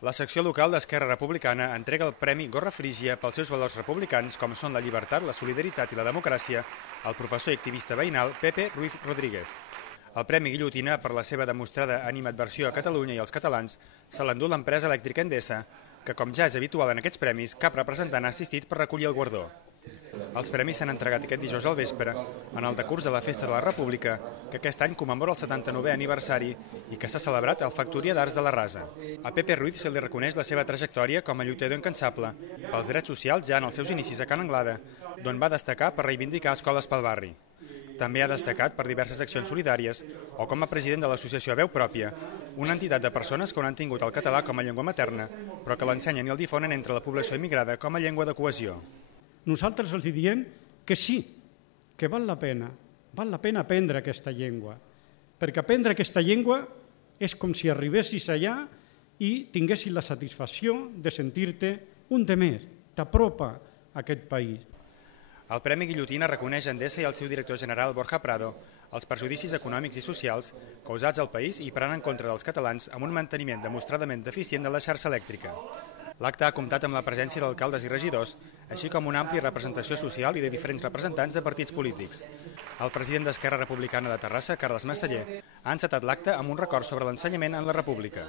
La secció local d'Esquerra Republicana entrega el Premi Gorra Frígia pels seus valors republicans, com són la llibertat, la solidaritat i la democràcia, al professor i activista veïnal Pepe Ruiz Rodríguez. El Premi Guillotina, per la seva demostrada animadversió a Catalunya i als catalans, se l'endú l'empresa elèctrica Endesa, que, com ja és habitual en aquests premis, cap representant ha assistit per recollir el guardó. Els premis s'han entregat aquest dijous al vespre en el decurs de la Festa de la República, que aquest any commemora el 79è aniversari i que s'ha celebrat al Factoria d'Arts de la Rasa. A Pepe Ruiz se li reconeix la seva trajectòria com a lluitador incansable pels drets socials ja en els seus inicis a Can Anglada, d'on va destacar per reivindicar escoles pel barri. També ha destacat per diverses accions solidàries o com a president de l'associació Veu Pròpia, una entitat de persones que no han tingut el català com a llengua materna, però que l'ensenyen i el difonen entre la població immigrada com a llengua de cohesió. Nosaltres els diem que sí, que val la pena aprendre aquesta llengua, perquè aprendre aquesta llengua és com si arribessis allà i tinguessis la satisfacció de sentir-te un de més, t'apropa a aquest país. El Premi Guillotina reconeix a Endesa i al seu director general Borja Prado els perjudicis econòmics i socials causats al país i prenent en contra dels catalans amb un manteniment demostradament deficient de la xarxa elèctrica. L'acte ha comptat amb la presència d'alcaldes i regidors, així com una àmplia representació social i de diferents representants de partits polítics. El president d'Esquerra Republicana de Terrassa, Carles Massaller, ha encetat l'acte amb un record sobre l'ensenyament en la República.